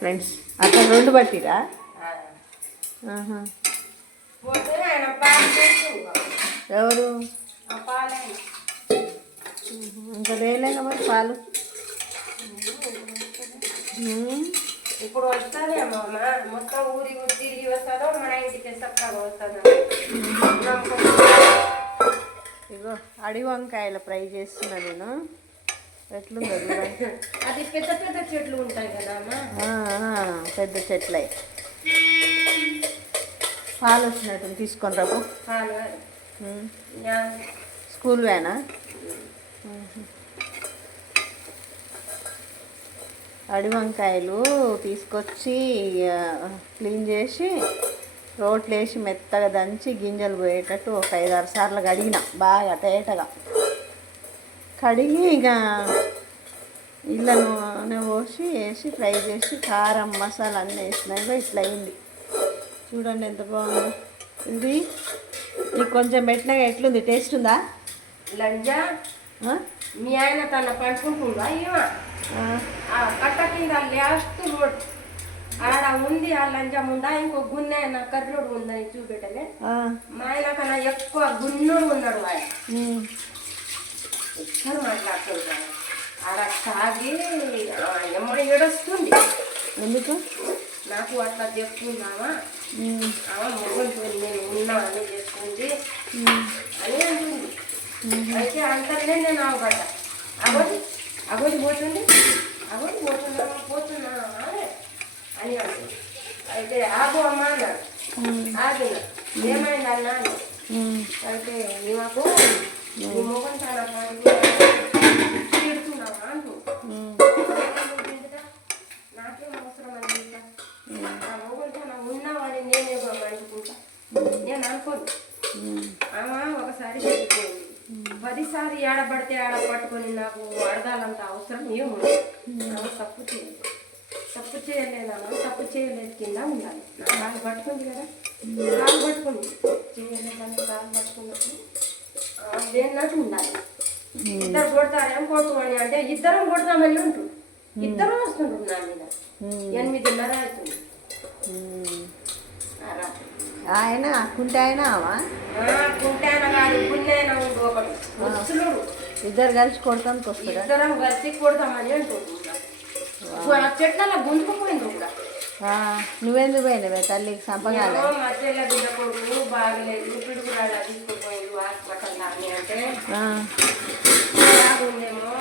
Friends అక్కడ రెండు పట్టిరా ఎవరు ఇంకా వేయలేక మరి పాలు ఇప్పుడు వస్తుంది అమ్మ మొత్తం ఊరి తిరిగి వస్తుందో మన ఇంటికి చక్కగా వస్తుందో. ఇగో అడి వంకాయల ఫ్రై చేస్తున్నా నేను. ఎట్లుందో అది పెద్ద పెద్ద చెట్లు ఉంటాయి కదా అమ్మ, పెద్ద చెట్లయి. పాలు వచ్చినట్టు తీసుకొని రాబు. స్కూల్ వేనా? అడి వంకాయలు తీసుకొచ్చి క్లీన్ చేసి రోట్లు వేసి మెత్తగా దంచి గింజలు పోయేటట్టు ఒక 5-6 సార్లు కడిగిన బాగా తేటగా కడిగి ఇక ఇళ్ళ నూనె పోసి వేసి ఫ్రై చేసి కారం మసాలా అన్నీ వేసినాక ఇట్లా అయింది. చూడండి ఎంత బాగుందో. ఇది నీకు కొంచెం పెట్టినాక ఎట్లుంది? టేస్ట్ ఉందా? లంజా మీ ఆయన తన పడుకుంటుందా? ఏమా కట్ట కింద లాస్ట్ రోడ్ ఆడ ఉంది. ఆ లంజం ఉందా? ఇంకో గున్నె నా కర్రోడు ఉందని చూపెట్టలే. మా ఆయన కన్నా ఎక్కువ గున్నుడు ఉన్నాడు. ఆయన ఎక్కువ మాట్లాడుతుంటాడు. ఆడ తాగి ఎమ్మ ఏడొస్తుంది. ఎందుకు నాకు అట్లా చెప్తున్నావా? మొగలతో నేను ఉన్నా అని చెప్తుంది అని అంటుంది. అయితే అంతనే నేను అవగట అగోది పోతుంది పోతున్నా అని అంటుంది. అయితే ఆగు అమ్మా అన్నాడు. ఆగిన ఏమైంది అన్నా అని. అయితే నీకు నీ మొగం చాలా తిడుతున్నావా అంటూ. నాకేం అవసరం అని నా మొగం చాలా ఉన్నావని నేనే అనుకుంటా. నేను అనుకోను. ఒకసారి చెప్పిపోయింది. 10 సార్లు ఏడబడితే ఆడ పట్టుకొని నాకు అడగాలంత అవసరం ఏముంది? తప్పు చేయలేదన్నా. తప్పు చేయలేదు కింద ఉండాలి. నా కాలు పట్టుకుంది కదా, కాలు పట్టుకుంది. చేయలేదని కాలు పట్టుకున్నప్పుడు లేనట్టు ఉండాలి. ఇద్దరు కొడతారేం కొట్టుకోని అంటే ఇద్దరం కొడతామని ఉంటుంది. ఇద్దరం వస్తుంటారు నా మీద. 8:30 అవుతుంది. ఆయన కుంటే ఆయన కుంటే ఆయన కాదు, గున్నైనా ఉండు ఒకటి వస్తులుడు. ఇద్దరు కలిసి కొడతానికి వస్తారు. ఇద్దరం కలిసి కొడతామని అంటుంటా. చెట్ల గుంజుకుపోయింది కూడా. నువ్వెందుకు పోయినవే తల్లికి సంపగాలి? మా చెల్ల బిడ్డ కొడుకు బాగలేదు, పిడుగురాళ్ళ తీసుకుపోయింది హాస్పిటల్ అని అంటే బాగుందేమో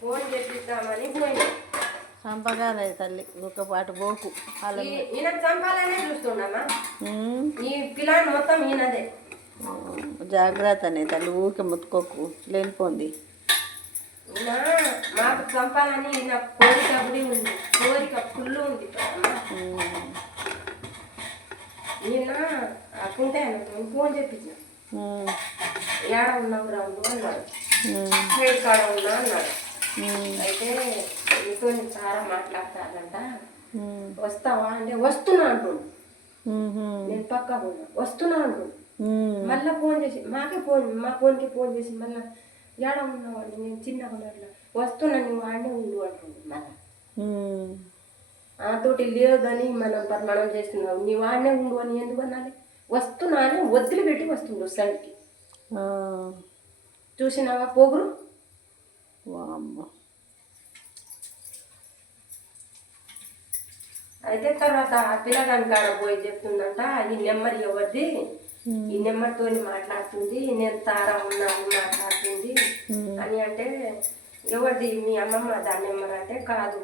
ఫోన్ చేపిద్దామని పోయింది. చంపగాలి తల్లి ఒక పాటు పోకు. ఈయన చంపాలనే చూస్తుండమ్మా. ఈ పిల్లని మొత్తం ఈయనదే. జాగ్రత్తనే తల్లి, ఊరికే ముత్తుకోకు లేనిపోంది. మాకు చంపాలని ఈయన కోరిక కూడా ఉంది. కోరిక ఫుల్ ఉంది. ఈయన కుంటే ఫోన్ చెప్పించిన ఏడ ఉన్నావు రాము అన్నాడు. సైడ్ కాడ ఉన్నా అన్నాడు. అయితే నీతో చాలా మాట్లాడతానంట, వస్తావా అంటే వస్తున్నా అంటుండు. నేను పక్కా ఉన్నా వస్తున్నా అంటుండు. మళ్ళీ ఫోన్ చేసి మా ఫోన్కి ఫోన్ చేసి మళ్ళీ ఏడ ఉన్నావు అంటే నేను చిన్నగా మాట్లా వస్తున్నా నువ్వు ఆడనే ఉండు అంటుండు. మళ్ళీ తోటి లేదని మనం చేస్తున్నావు, నీవు ఆడనే ఉండు అని ఎందుకు అనాలి? వస్తున్నా అని వదిలిపెట్టి వస్తుండు సైడ్కి. చూసినావా పోగురు? అయితే తర్వాత ఆ పిల్లగాని కాడ పోయి చెప్తుందంట, ఈ నెంబర్ ఎవరిది, ఈ నెంబర్తో మాట్లాడుతుంది, నేను తారా ఉన్నాను మాట్లాడుతుంది అని అంటే, ఎవరిది మీ అమ్మమ్మ దాని నెంబర్ అంటే కాదు